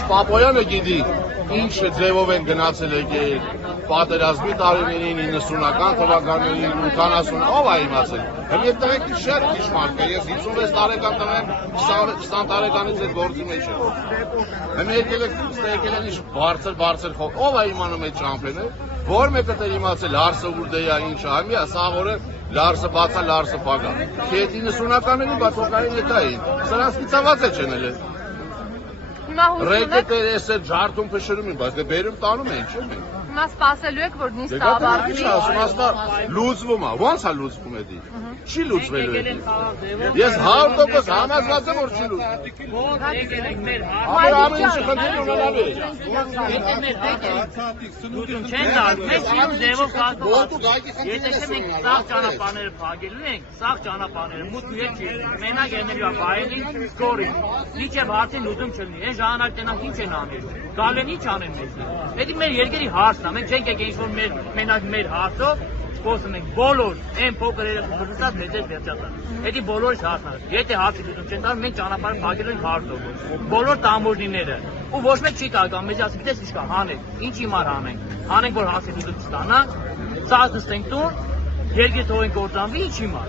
Այս Պապոյանը գիտի ինչ ձևով են գնացել եկել պատերազմի տարիներին 90-ական թվականներին 80 ով է իմացել։ Հիմա տղեկ շատ քիչ մարդ է, ես 56 տարեկան տղա եմ, 20 տարեկանից այդ գործի մեջ եմ։ Հիմա եկել են ինչ բարձր խոհ, ով է իմանում այդ ճամփենը, որ մեկը դեռ իմացել Լարսը Ուրդեյա ինչ է, հիմա սաղորը Լարսը բացա, Լարսը փակա։ Թե 90-ականների բացօկային եկա էին, սրանց ծավալած է չնել է։ Ռեկետը էս է ջարդում փշրում են, բայց դե բերում տանում են, չէ՞ մենք։ Հիմա սպասելու եք, որ նիստը ավարտվի։ Լուծվում է, ո՞նց է լուծվում էդի։ Չի լուծվելու է։ Ես 100% համոզված եմ, որ չի լուծվում։ Ամեն ինչը խնդիր ունենալու է։ Չեն դարձ, մենք իրում ձևով կազմված։ Եթե մենք սաղ ճանապարհները փակելու ենք, սաղ ճանապարհները մուտք ու չի, մենակ ելնելու է բայելին, սկորին։ Իջև հարցին լուծում չլինի, այն ժամանակ տենանք ինչ են անել։ Գալեն ինչ անեն մեզ։ Էդի մեր երկրի հարցն է, մենք չենք եկել ինչ-որ մենակ մեր հարցով, խոսում ենք բոլոր այն փոքր երեխաներս մեծ է վերջացան։ Էդի բոլորից հարցն է։ Եթե հարցի լուծում չեն տալու, մենք ճանապարհը փակելու ենք հարցով։ Բոլոր տամոժնիները ու ոչ մեկ չի կարող մեզ ասի, դες ինչ կա, հանեք, ինչ հիմար անենք։ Հանենք որ հարցի լուծում չստանանք, ցած նստենք տուն, երկրի թողենք կործանվի, ինչ հիմար։